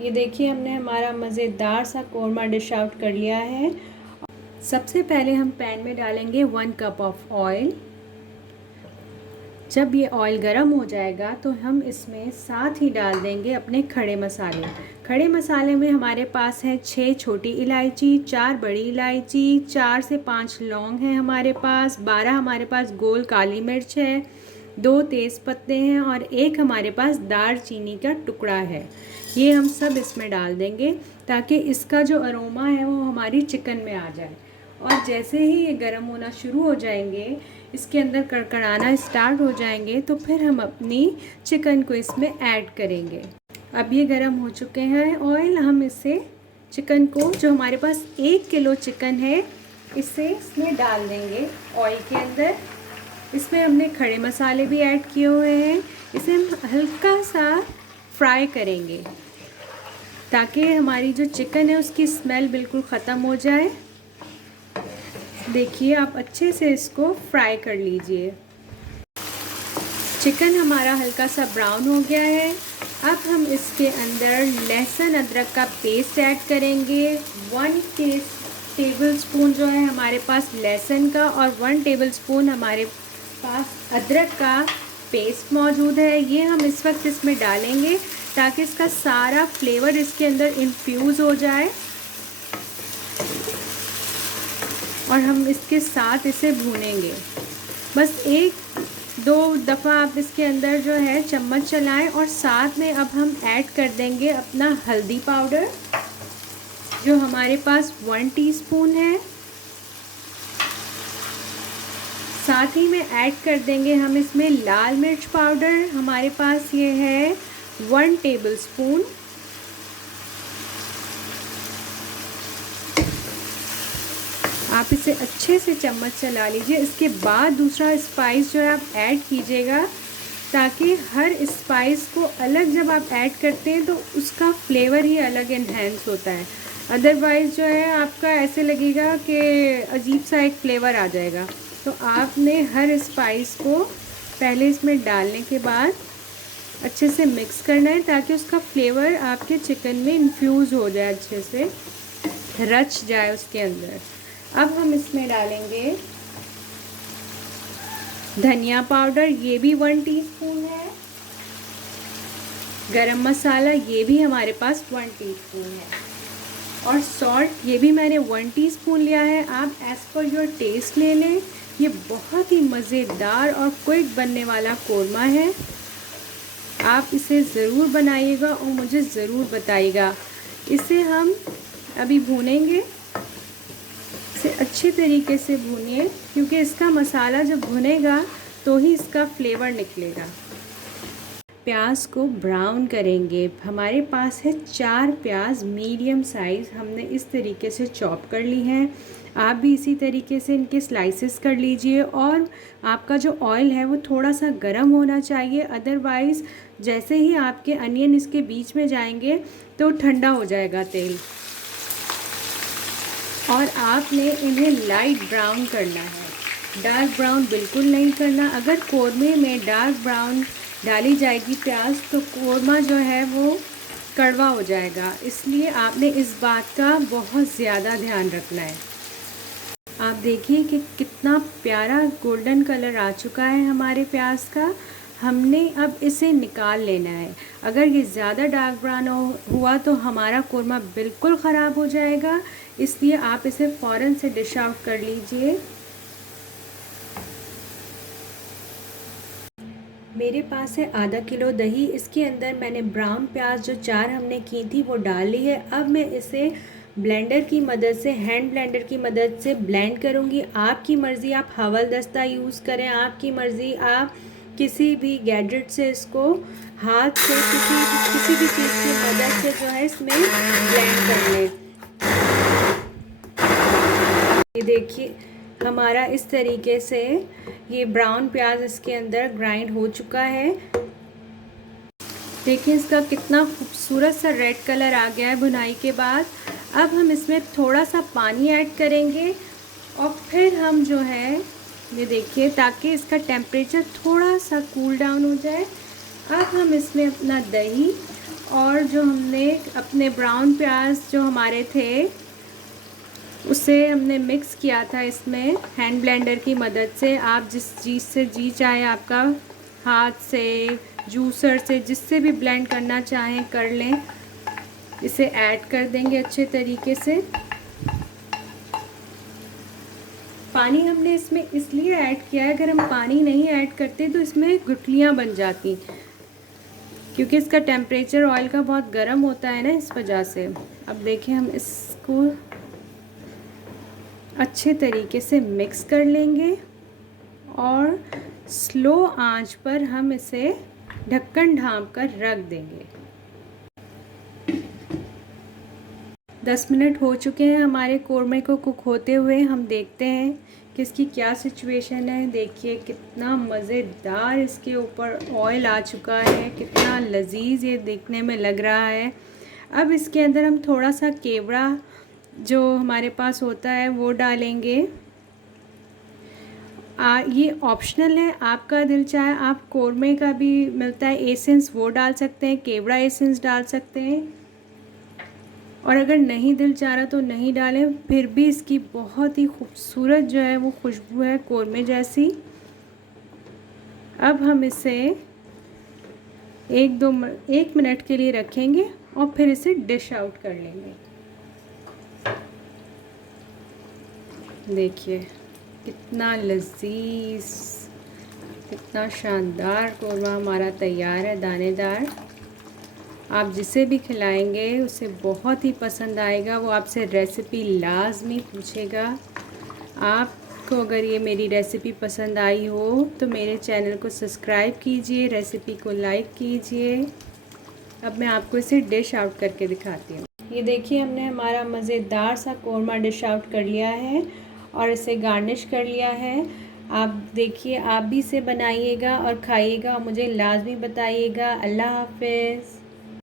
ये देखिए हमने हमारा मज़ेदार सा कोरमा डिश आउट कर लिया है। सबसे पहले हम पैन में डालेंगे 1 कप ऑफ ऑयल। जब ये ऑयल गर्म हो जाएगा तो हम इसमें साथ ही डाल देंगे अपने खड़े मसाले। खड़े मसाले में हमारे पास है 6 छोटी इलायची, 4 बड़ी इलायची, 4 से 5 लौंग हैं हमारे पास, 12 हमारे पास गोल काली मिर्च है, 2 तेज़ पत्ते हैं और 1 हमारे पास दालचीनी का टुकड़ा है। ये हम सब इसमें डाल देंगे ताकि इसका जो अरोमा है वो हमारी चिकन में आ जाए। और जैसे ही ये गर्म होना शुरू हो जाएंगे, इसके अंदर कड़कड़ाना स्टार्ट हो जाएंगे, तो फिर हम अपनी चिकन को इसमें ऐड करेंगे। अब ये गर्म हो चुके हैं ऑयल, हम इससे चिकन को, जो हमारे पास 1 किलो चिकन है, इसे इसमें डाल देंगे ऑयल के अंदर। इसमें हमने खड़े मसाले भी ऐड किए हुए हैं। इसे हम हल्का सा फ्राई करेंगे ताकि हमारी जो चिकन है उसकी स्मेल बिल्कुल ख़त्म हो जाए। देखिए आप अच्छे से इसको फ्राई कर लीजिए। चिकन हमारा हल्का सा ब्राउन हो गया है। अब हम इसके अंदर लहसुन अदरक का पेस्ट ऐड करेंगे। 1 टेबलस्पून जो है हमारे पास लहसुन का और 1 टेबलस्पून हमारे पास अदरक का पेस्ट मौजूद है। ये हम इस वक्त इसमें डालेंगे ताकि इसका सारा फ्लेवर इसके अंदर इन्फ्यूज़ हो जाए और हम इसके साथ इसे भूनेंगे। बस 1-2 दफ़ा आप इसके अंदर जो है चम्मच चलाएं और साथ में अब हम ऐड कर देंगे अपना हल्दी पाउडर, जो हमारे पास 1 टीस्पून है। साथ ही में ऐड कर देंगे हम इसमें लाल मिर्च पाउडर, हमारे पास ये है 1 टेबलस्पून। आप इसे अच्छे से चम्मच चला लीजिए। इसके बाद दूसरा स्पाइस जो है आप ऐड कीजिएगा ताकि हर स्पाइस को अलग जब आप ऐड करते हैं तो उसका फ्लेवर ही अलग इन्हेंस होता है। अदरवाइज़ जो है आपका ऐसे लगेगा कि अजीब सा एक फ्लेवर आ जाएगा। तो आपने हर स्पाइस को पहले इसमें डालने के बाद अच्छे से मिक्स करना है ताकि उसका फ्लेवर आपके चिकन में इन्फ्यूज़ हो जाए, अच्छे से रच जाए उसके अंदर। अब हम इसमें डालेंगे धनिया पाउडर, ये भी 1 टीस्पून है। गरम मसाला, ये भी हमारे पास 1 टीस्पून है। और सॉल्ट, ये भी मैंने 1 टीस्पून लिया है। आप एज़ पर योर टेस्ट ले लें। ये बहुत ही मज़ेदार और क्विक बनने वाला कोरमा है। आप इसे ज़रूर बनाइएगा और मुझे ज़रूर बताइएगा। इसे हम अभी भूनेंगे। इसे अच्छे तरीके से भूनिए क्योंकि इसका मसाला जब भुनेगा तो ही इसका फ्लेवर निकलेगा। प्याज को ब्राउन करेंगे। हमारे पास है 4 प्याज मीडियम साइज़, हमने इस तरीके से चॉप कर ली हैं। आप भी इसी तरीके से इनके स्लाइसेस कर लीजिए और आपका जो ऑयल है वो थोड़ा सा गर्म होना चाहिए, अदरवाइज़ जैसे ही आपके अनियन इसके बीच में जाएंगे तो ठंडा हो जाएगा तेल। और आपने इन्हें लाइट ब्राउन करना है, डार्क ब्राउन बिल्कुल नहीं करना। अगर कोरमे में डार्क ब्राउन डाली जाएगी प्याज तो कोरमा जो है वो कड़वा हो जाएगा, इसलिए आपने इस बात का बहुत ज़्यादा ध्यान रखना है। आप देखिए कि कितना प्यारा गोल्डन कलर आ चुका है हमारे प्याज का। हमने अब इसे निकाल लेना है। अगर ये ज़्यादा डार्क ब्राउन हुआ तो हमारा कोरमा बिल्कुल ख़राब हो जाएगा, इसलिए आप इसे फ़ौरन से डिश आउट कर लीजिए। मेरे पास है आधा किलो दही। इसके अंदर मैंने ब्राउन प्याज जो 4 हमने की थी वो डाल ली है। अब मैं इसे ब्लेंडर की मदद से, हैंड ब्लेंडर की मदद से ब्लेंड करूँगी। आपकी मर्ज़ी, आप हवलदस्ता यूज़ करें, आपकी मर्ज़ी, आप किसी भी गैजेट से इसको हाथ से किसी भी चीज़ की मदद से जो है इसमें ब्लेंड कर लें। ये देखिए हमारा इस तरीके से ये ब्राउन प्याज इसके अंदर ग्राइंड हो चुका है। देखिए इसका कितना खूबसूरत सा रेड कलर आ गया है भुनाई के बाद। अब हम इसमें थोड़ा सा पानी ऐड करेंगे और फिर हम जो है ये देखिए, ताकि इसका टेम्परेचर थोड़ा सा कूल डाउन हो जाए। अब हम इसमें अपना दही और जो हमने अपने ब्राउन प्याज जो हमारे थे उसे हमने मिक्स किया था इसमें हैंड ब्लेंडर की मदद से। आप जिस चीज़ से जी चाहे, आपका हाथ से, जूसर से, जिससे भी ब्लेंड करना चाहें कर लें। इसे ऐड कर देंगे अच्छे तरीके से। पानी हमने इसमें इसलिए ऐड किया है, अगर हम पानी नहीं ऐड करते तो इसमें गुठलियाँ बन जाती, क्योंकि इसका टेम्परेचर ऑयल का बहुत गर्म होता है ना, इस वजह से। अब देखिए हम इसको अच्छे तरीके से मिक्स कर लेंगे और स्लो आंच पर हम इसे ढक्कन ढाँप कर रख देंगे। 10 मिनट हो चुके हैं हमारे कोरमे को कुक होते हुए। हम देखते हैं कि इसकी क्या सिचुएशन है। देखिए कितना मज़ेदार इसके ऊपर ऑयल आ चुका है, कितना लजीज ये देखने में लग रहा है। अब इसके अंदर हम थोड़ा सा केवड़ा जो हमारे पास होता है वो डालेंगे। ये ऑप्शनल है, आपका दिल चाहे आप कोरमे का भी मिलता है एसेंस, वो डाल सकते हैं, केवड़ा एसेंस डाल सकते हैं, और अगर नहीं दिल चाह रहा तो नहीं डालें। फिर भी इसकी बहुत ही खूबसूरत जो है वो खुशबू है कोरमे जैसी। अब हम इसे 1 मिनट के लिए रखेंगे और फिर इसे डिश आउट कर लेंगे। देखिए कितना लजीज, कितना शानदार कोरमा हमारा तैयार है, दानेदार। आप जिसे भी खिलाएंगे उसे बहुत ही पसंद आएगा, वो आपसे रेसिपी लाजमी पूछेगा। आपको अगर ये मेरी रेसिपी पसंद आई हो तो मेरे चैनल को सब्सक्राइब कीजिए, रेसिपी को लाइक कीजिए। अब मैं आपको इसे डिश आउट करके दिखाती हूँ। ये देखिए हमने हमारा मज़ेदार सा कोरमा डिश आउट कर लिया है और इसे गार्निश कर लिया है। आप देखिए, आप भी इसे बनाइएगा और खाइएगा, मुझे लाजमी बताइएगा। अल्लाह हाफ़िज़।